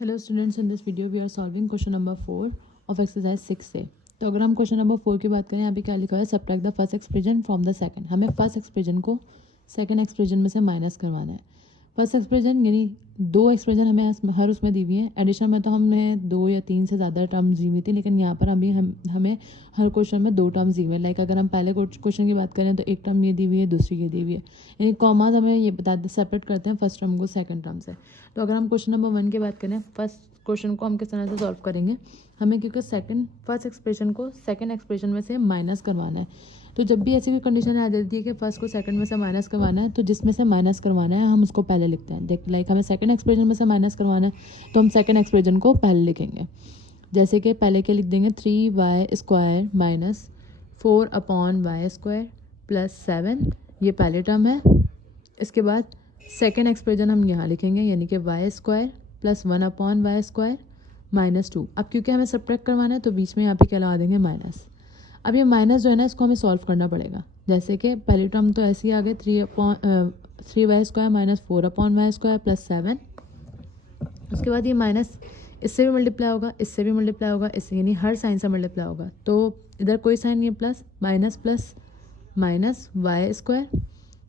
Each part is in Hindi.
Hello students, in this video we are solving question number 4 of exercise 6 से। तो अगर हम क्वेश्चन नंबर 4 की बात करें, यहाँ पे क्या लिखा है, subtract the first expression from the second. हमें फर्स्ट एक्सप्रेशन को सेकंड एक्सप्रेशन में से माइनस करवाना है। फर्स्ट एक्सप्रेशन यानी दो एक्सप्रेशन हमें हर उसमें दी हुई है। एडिशन में तो हमें 2 या 3 से ज़्यादा टर्म्स दी हुई थी, लेकिन यहाँ पर हमें हर क्वेश्चन में 2 टर्म्स दी हुई है। लाइक अगर हम पहले क्वेश्चन की बात करें तो एक टर्म ये दी हुई है, दूसरी ये दी हुई है। यानी कॉमाज हमें ये सेपरेट करते हैं फर्स्ट टर्म को सेकंड टर्म से। तो अगर हम क्वेश्चन नंबर 1 की बात करें, फर्स्ट क्वेश्चन को हम किस तरह से सॉल्व करेंगे, हमें क्योंकि फर्स्ट एक्सप्रेशन को सेकंड एक्सप्रेशन में से माइनस करवाना है। तो जब भी ऐसी कोई कंडीशन आ जाती है कि फर्स्ट को सेकंड में से माइनस करवाना है, तो जिसमें से माइनस करवाना है हम उसको पहले लिखते हैं। देख, लाइक हमें सेकंड एक्सप्रेशन में से माइनस करवाना है तो हम सेकंड एक्सप्रेशन को पहले लिखेंगे। जैसे कि पहले क्या लिख देंगे, 3y² माइनस 4/y² प्लस 7, ये पहले टर्म है। इसके बाद सेकेंड एक्सप्रेशन हम यहाँ लिखेंगे, यानी कि y² प्लस 1/y² माइनस 2। अब क्योंकि हमें सब्ट्रैक्ट करवाना है तो बीच में यहाँ पे क्या लगा देंगे, माइनस। अब ये माइनस जो है ना, इसको हमें सॉल्व करना पड़ेगा। जैसे कि पहली टर्म तो ऐसी आ गई, 3y² माइनस 4/y² प्लस 7। उसके बाद ये माइनस इससे भी मल्टीप्लाई होगा, इससे भी मल्टीप्लाई होगा, इससे, यानी हर साइन से मल्टीप्लाई होगा। तो इधर कोई साइन नहीं है, plus minus plus minus y²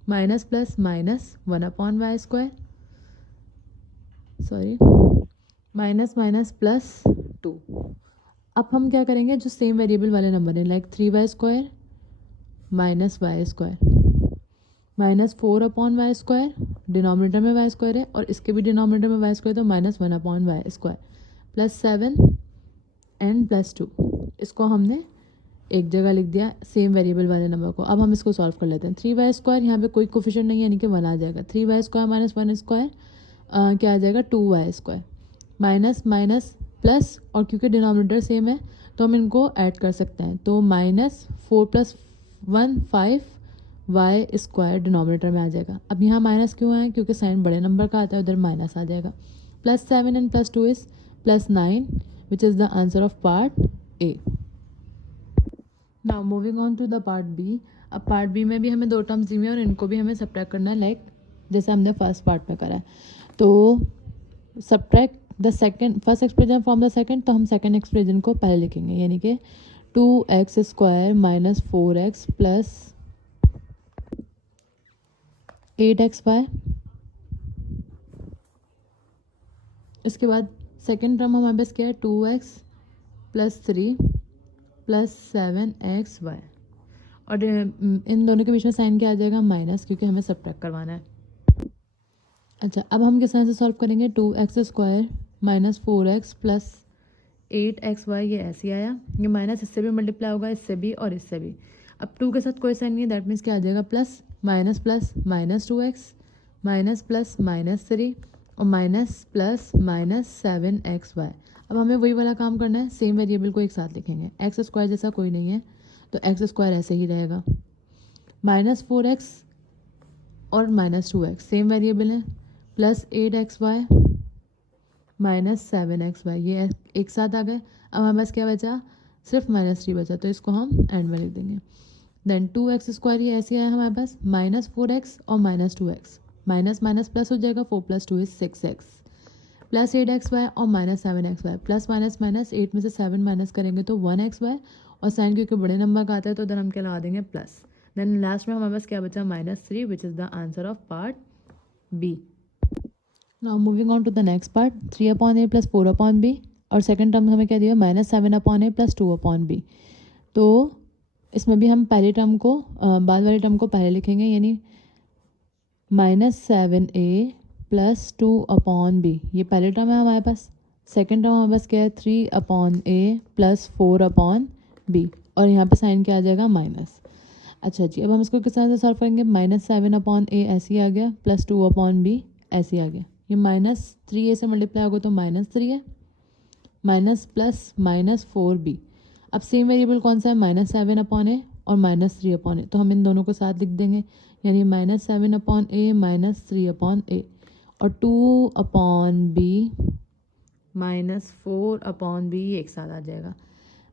minus plus minus 1/y², sorry, minus minus plus 2। अब हम क्या करेंगे, जो सेम वेरिएबल वाले नंबर है, like 3y² minus y² minus 4/y², denominator में y² है और इसके भी डिनोमिनेटर में y², तो minus 1/y² plus 7 and plus 2। इसको हमने एक जगह लिख दिया सेम वेरिएबल वाले नंबर को। अब हम इसको सॉल्व कर लेते हैं। 3y², यहाँ पे कोई कोफिशिएंट नहीं है, यानी कि 1 आ जाएगा। 3y² माइनस 1² क्या आ जाएगा, 2y² माइनस माइनस प्लस, और क्योंकि डिनोमिनेटर सेम है तो हम इनको ऐड कर सकते हैं। तो माइनस 4 + 1 5y² डिनोमिनेटर में आ जाएगा। अब यहाँ माइनस क्यों आए, क्योंकि साइन बड़े नंबर का आता है, उधर माइनस आ जाएगा। Plus 7 and plus 2 is plus 9, which is the answer of part A. Now moving on to the part B. अब पार्ट बी में भी हमें 2 टर्म्स दी हुई हैं और इनको भी हमें सब्ट्रैक्ट करना है, लाइक जैसे हमने फर्स्ट पार्ट में करा है। तो subtract the first expression from the second, तो हम सेकंड एक्सप्रेशन को पहले लिखेंगे, यानी कि 2x² minus 4x plus 8xy। उसके बाद सेकंड टर्म हमारे पास क्या है, 2x प्लस 3 प्लस 7xy, और इन दोनों के बीच में साइन क्या आ जाएगा, माइनस, क्योंकि हमें सब्ट्रैक्ट करवाना है। अच्छा, अब हम किस तरह से सॉल्व करेंगे, 2x² minus 4x plus 8xy, ये ऐसे आया। ये माइनस इससे भी मल्टीप्लाई होगा, इससे भी और इससे भी। अब 2 के साथ कोई साइन नहीं है, दैट मीन्स क्या आ जाएगा, plus minus 2x minus plus minus 3 और माइनस प्लस माइनस 7xy। अब हमें वही वाला काम करना है, सेम वेरिएबल को एक साथ लिखेंगे। x² जैसा कोई नहीं है तो x² ऐसे ही रहेगा। माइनस 4x और माइनस 2x सेम वेरिएबल है, प्लस 8xy माइनस 7xy, ये एक साथ आ गए। अब हमारे पास क्या बचा, सिर्फ -3 बचा, तो इसको हम एंड में लिख देंगे। देन 2x², ये ऐसे आया हमारे पास, माइनस 4x और minus 2x, minus minus plus हो जाएगा, 4 + 2 = 6x प्लस 8xy और minus 7xy, plus minus minus 8 में से 7 माइनस करेंगे तो 1xy, और साइन क्योंकि बड़े नंबर का आता है तो उधर हम क्या लगा देंगे, प्लस। देन लास्ट में हमारे पास क्या बचा, -3, which is the answer of part B. Now moving on to the next part, 3/a plus 4/b, और सेकंड टर्म हमें क्या दिया, -7/a प्लस 2/b। तो इसमें भी हम पहले टर्म को बाद वाले टर्म को पहले लिखेंगे, यानी -7a प्लस 2/b, ये पहले टर्म है हमारे पास। सेकंड टर्म हमारे पास क्या है, 3/a प्लस 4/b, और यहाँ पे साइन क्या आ जाएगा, माइनस। अच्छा जी, अब हम इसको किस तरह से सॉल्व करेंगे, -7/a ऐसे ही आ गया, प्लस 2/b ऐसे ही आ गया। ये -3a से मल्टीप्लाई होगा तो -3 है, माइनस प्लस -4b। अब सेम वेरिएबल कौन सा है, -7/a और -3/a, तो हम इन दोनों को साथ लिख देंगे, यानी -7/a माइनस 3/a और 2/b माइनस 4/b, एक साथ आ जाएगा।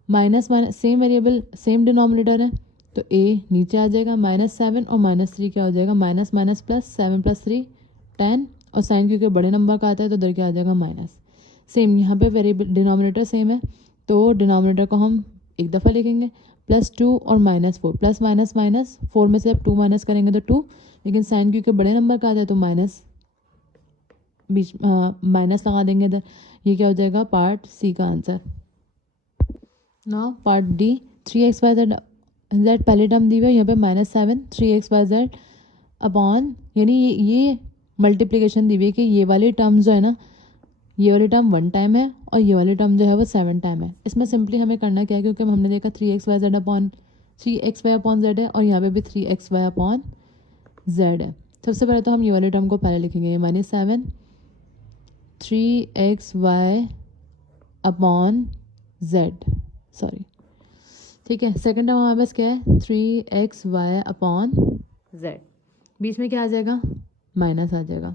Minus minus same variable same denominator है, तो a नीचे आ जाएगा, -7 और -3 क्या हो जाएगा, माइनस माइनस प्लस 7 + 3 10, और साइन क्योंकि बड़े नंबर का आता है तो इधर क्या आ जाएगा, माइनस। सेम यहाँ पे वेरिएबल डिनोमिनेटर सेम है, तो डिनोमिनेटर को हम एक दफ़ा लिखेंगे, +2 और -4, प्लस माइनस माइनस 4 में से अब 2 माइनस करेंगे तो 2, लेकिन साइन क्योंकि बड़े नंबर का आता है तो माइनस बीच माइनस लगा देंगे इधर। ये क्या हो जाएगा, पार्ट सी का answer. Now part D, 3x/z z पहले टर्म दी हुई है, यहाँ पे -7 3x/z अपॉन, यानी ये मल्टीप्लिकेशन दी हुई है कि ये वाली टर्म जो है ना, ये वाली टर्म 1 टाइम है और ये वाली टर्म जो है वो 7 टाइम है। इसमें सिंपली हमें करना क्या है, क्योंकि हमने देखा 3xy upon 3xy upon z है और यहाँ पे भी 3xy अपॉन z है। सबसे पहले तो हम ये वाली टर्म को पहले लिखेंगे, ये -7 3xy अपॉन z, सॉरी, ठीक है। सेकेंड टर्म हमारे पास क्या है, 3xy अपॉन z, बीच में क्या आ जाएगा, माइनस आ जाएगा।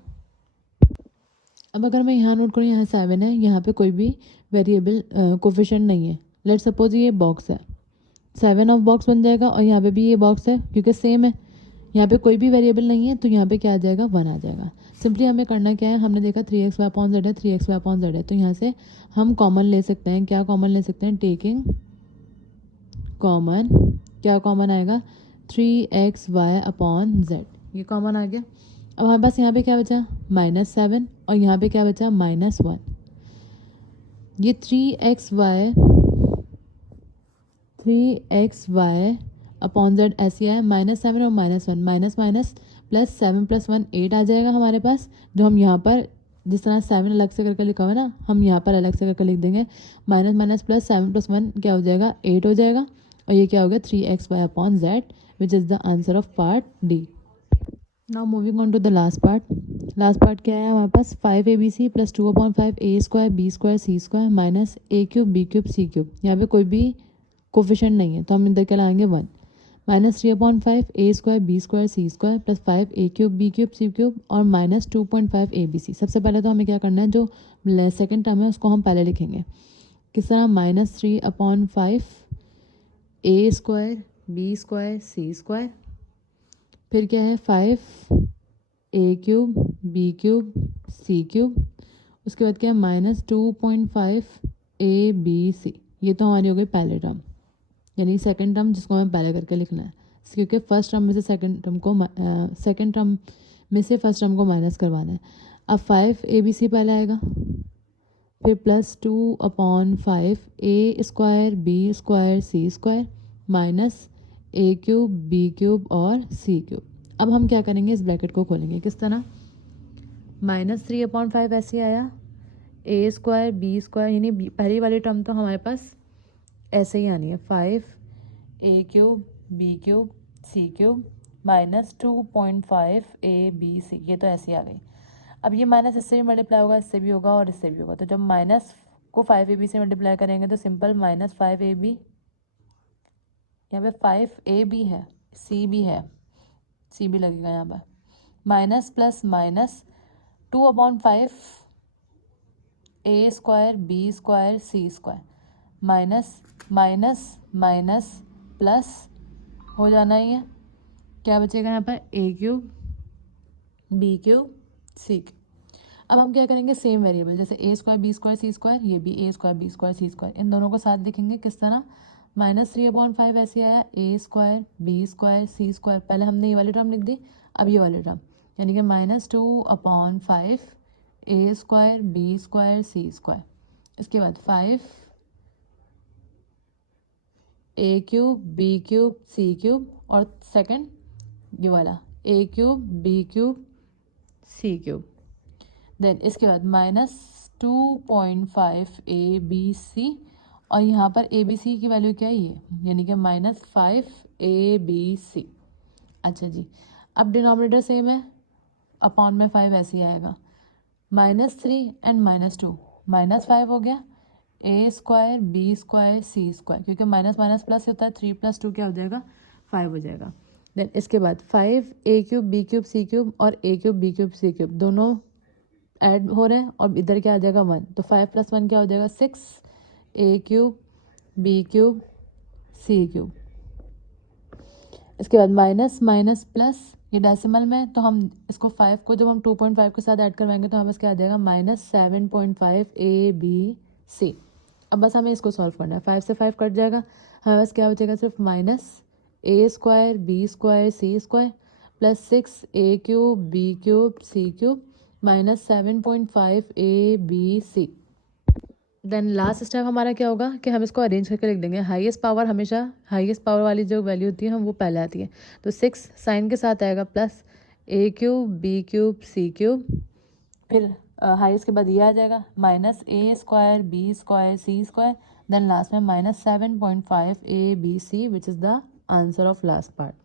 अब अगर मैं यहाँ नोट करूँ, यहाँ 7 है, यहाँ पे कोई भी वेरिएबल कोफिशिएंट नहीं है। लेट सपोज ये बॉक्स है, 7 ऑफ बॉक्स बन जाएगा और यहाँ पे भी ये बॉक्स है, क्योंकि सेम है, यहाँ पे कोई भी वेरिएबल नहीं है तो यहाँ पे क्या आ जाएगा, 1 आ जाएगा। सिंपली हमें करना क्या है, हमने देखा 3xy अपॉन z है, 3xy अपॉन z है, तो यहाँ से हम कॉमन ले सकते हैं। क्या कॉमन ले सकते हैं, टेकिंग कॉमन, क्या कॉमन आएगा, 3xy अपॉन z, ये कॉमन आ गया। अब हमारे पास यहाँ पे क्या बचा, -7 और यहाँ पे क्या बचा, -1। ये 3xy अपॉन z ऐसे आया, -7 और -1, माइनस माइनस प्लस 7 + 1 8 आ जाएगा हमारे पास, जो हम यहाँ पर जिस तरह 7 अलग से करके लिखा हुआ है ना, हम यहाँ पर अलग से करके लिख देंगे। माइनस माइनस प्लस 7 + 1 क्या हो जाएगा, 8 हो जाएगा, और ये क्या हो गया, 3xy upon z, which is the answer of part D. Now moving on to the last part. Last part क्या है हमारे पास, 5abc + 2/5 a² b² c² minus a³ b³ c³। यहाँ पे कोई भी कोफिशिएंट नहीं है तो हम इधर क्या लाएंगे, 1, -3/5 a² b² c² + 5 a³ b³ c³ और -2.5 abc। सबसे पहले तो हमें क्या करना है, जो सेकेंड टर्म है उसको हम पहले लिखेंगे। किस तरह, -3/5 a² b² c², फिर क्या है 5 a³ b³ c³, उसके बाद क्या है -2.5 abc। ये तो हमारी हो गई पहले टर्म, यानी सेकंड टर्म जिसको हमें पहले करके लिखना है, क्योंकि फर्स्ट टर्म में से सेकंड टर्म फर्स्ट टर्म को माइनस करवाना है। अब 5 abc पहले आएगा, फिर +2/5 a² b² c² minus a³ b³ और c³। अब हम क्या करेंगे, इस ब्रैकेट को खोलेंगे, किस तरह, -3/5 ऐसे आया, a² b², यानी पहली वाली टर्म तो हमारे पास ऐसे ही आनी है, 5 a³ b³ c³ -2.5 abc, ये तो ऐसे ही आ गई। अब ये माइनस इससे भी मल्टीप्लाई होगा, इससे भी होगा और इससे भी होगा, तो जब माइनस को 5ab से मल्टीप्लाई करेंगे तो सिंपल -5ab, यहाँ पे 5ab है, c भी है, c भी लगेगा यहाँ पर, minus plus minus 2/5 a² b² c² minus minus minus plus हो जाना ही है, क्या बचेगा यहाँ पर, a³ b³ c। अब हम क्या करेंगे, सेम वेरिएबल जैसे a² b² c², ये भी a² b² c², इन दोनों को साथ लिखेंगे, किस तरह, -3/5 ऐसे आया, a² b² c², पहले हमने ये वाली टर्म लिख दी, अब ये वाली टर्म, यानी कि -2/5 a² b² c², इसके बाद 5 a³ b³ c³ और सेकंड ये वाला a³ b³ c³, देन इसके बाद -2.5 abc, और यहाँ पर abc की वैल्यू क्या है, ये, यानी कि -5 abc। अच्छा जी, अब डिनोमिनेटर सेम है, अपॉन में 5 ऐसे ही आएगा, -3 एंड -2, -5 हो गया, a² b² c², क्योंकि माइनस माइनस प्लस होता है, 3 + 2 क्या हो जाएगा, 5 हो जाएगा। देन इसके बाद 5 a³ b³ c³ और a³ b³ c³ दोनों ऐड हो रहे हैं और इधर क्या आ जाएगा, 1, तो 5 + 1 क्या हो जाएगा, 6 a³ b³ c³। इसके बाद माइनस माइनस प्लस ये डेसिमल में, तो हम इसको 5 को जब हम 2.5 के साथ ऐड करवाएंगे तो हमें क्या आ जाएगा -7.5 ABC। अब बस हमें इसको सॉल्व करना है। 5 से 5 कट जाएगा, हमें बस क्या बचेगा, सिर्फ -A² B² C² +6A³ B³ C³ -7.5ABC। Then last step हमारा क्या होगा कि हम इसको अरेंज करके लिख देंगे। हाईएस्ट पावर हमेशा, हाईएस्ट पावर वाली जो वैल्यू होती है हम वो पहले आती है, तो 6 साइन के साथ आएगा +A³ B³ C³, फिर हाईएस्ट के बाद ये आ जाएगा -A² B² C², then last में -7.5ABC, which is the answer of last part.